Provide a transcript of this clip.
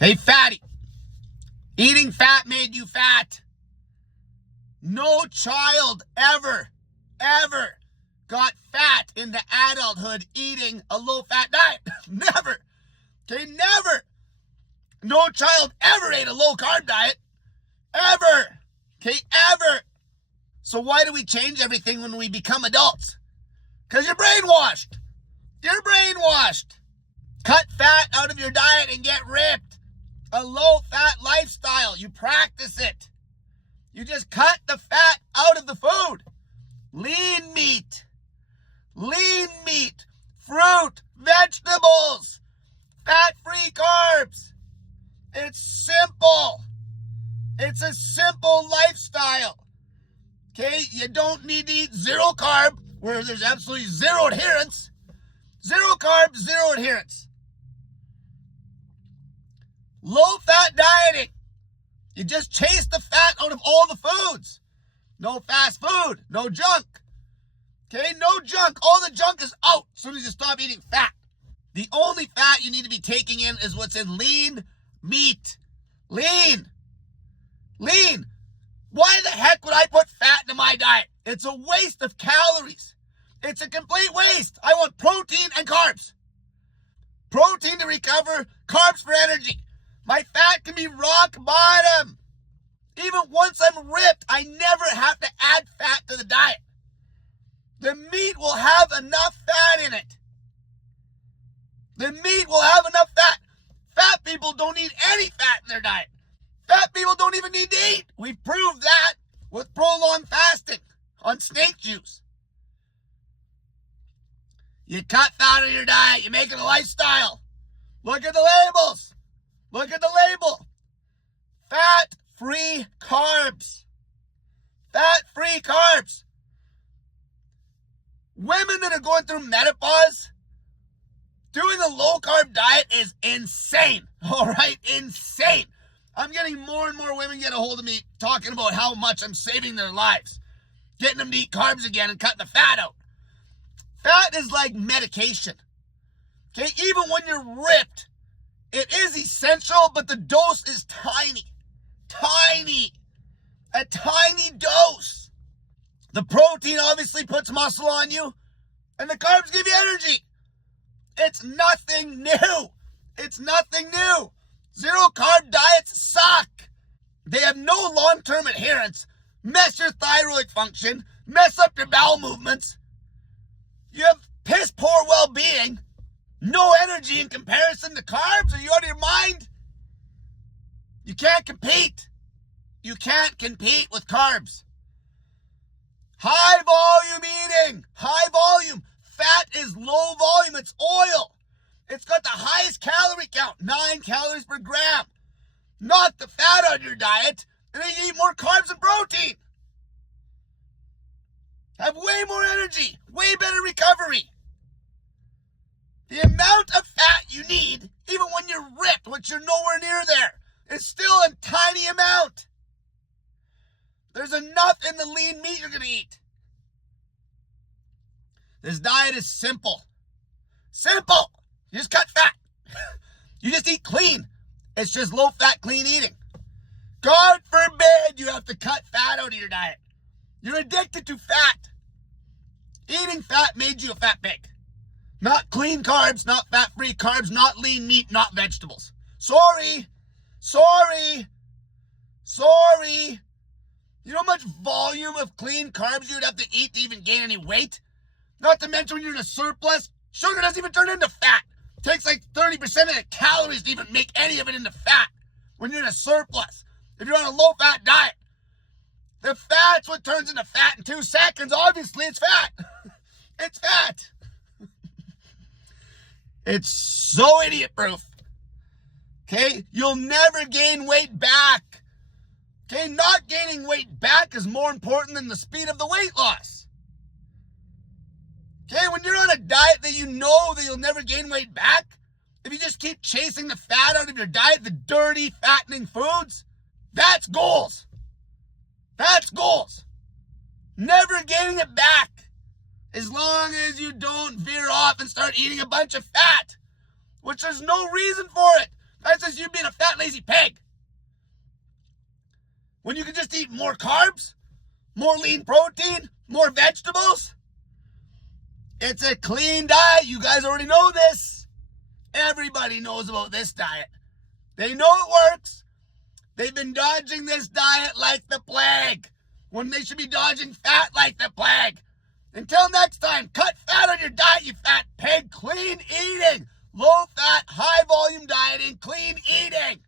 Hey, fatty. Eating fat made you fat. No child ever got fat into adulthood eating a low-fat diet. Never. Okay, never. No child ever ate a low-carb diet. Ever. Okay, ever. So why do we change everything when we become adults? Because you're brainwashed. You're brainwashed. Cut fat out of your diet and get ripped. A low-fat lifestyle. You practice it. You just cut the fat out of the food. Lean meat. Lean meat. Fruit. Vegetables. Fat-free carbs. It's simple. It's a simple lifestyle. Okay? You don't need to eat zero carb, where there's absolutely zero adherence. Zero carb, zero adherence. Low-fat dieting. You just chase the fat out of all the foods. No fast food. No junk. Okay? No junk. All the junk is out as soon as you stop eating fat. The only fat you need to be taking in is what's in lean meat. Lean. Lean. Why the heck would I put fat into my diet? It's a waste of calories. It's a complete waste. I want protein and carbs. Protein to recover, carbs for energy. My fat can be rock bottom. Even once I'm ripped, I never have to add fat to the diet. The meat will have enough fat in it. The meat will have enough fat. Fat people don't need any fat in their diet. Fat people don't even need to eat. We've proved that with prolonged fasting on snake juice. You cut fat out of your diet. You make it a lifestyle. Look at the labels. Look at the label. Fat-free carbs. Fat-free carbs. Women that are going through menopause, doing a low-carb diet is insane. All right? Insane. I'm getting more and more women get a hold of me talking about how much I'm saving their lives. Getting them to eat carbs again and cutting the fat out. Fat is like medication. Okay? Even when you're ripped, it is essential, but the dose is tiny. Tiny. A tiny dose. The protein obviously puts muscle on you, and the carbs give you energy. It's nothing new. It's nothing new. Zero carb diets suck. They have no long-term adherence, mess your thyroid function, mess up your bowel movements. You have piss poor well-being, no energy in comparison to carbs. Are you out of your mind? You can't compete. You can't compete with carbs. High volume eating. High volume. Fat is low volume. It's oil. It's got the highest calorie count, 9 calories per gram. Knock the fat out of your diet, and then you eat more carbs and protein. Have way more energy, way better recovery. The amount of fat you need, even when you're ripped, which you're nowhere near there, is still a tiny amount. There's enough in the lean meat you're going to eat. This diet is simple. Simple. You just cut fat. You just eat clean. It's just low-fat, clean eating. God forbid you have to cut fat out of your diet. You're addicted to fat. Eating fat made you a fat pig. Not clean carbs, not fat-free carbs, not lean meat, not vegetables. Sorry. Sorry. Sorry. You know how much volume of clean carbs you would have to eat to even gain any weight? Not to mention when you're in a surplus, sugar doesn't even turn into fat. It takes like 30% of the calories to even make any of it into fat when you're in a surplus. If you're on a low-fat diet, the fat's what turns into fat in 2 seconds. Obviously, it's fat. It's fat. It's so idiot-proof. Okay? You'll never gain weight back. Okay? Not gaining weight back is more important than the speed of the weight loss. Okay? When you're on a diet that you know that you'll never gain weight back, if you just keep chasing the fat out of your diet, the dirty, fattening foods, that's goals. That's goals. Never gaining it back. As long as you don't veer off and start eating a bunch of fat, which there's no reason for it. That's just you being a fat, lazy pig. When you can just eat more carbs, more lean protein, more vegetables. It's a clean diet. You guys already know this. Everybody knows about this diet. They know it works. They've been dodging this diet like the plague, when they should be dodging fat like the plague. Until next time, cut fat on your diet, you fat pig. Clean eating. Low fat, high volume dieting, clean eating.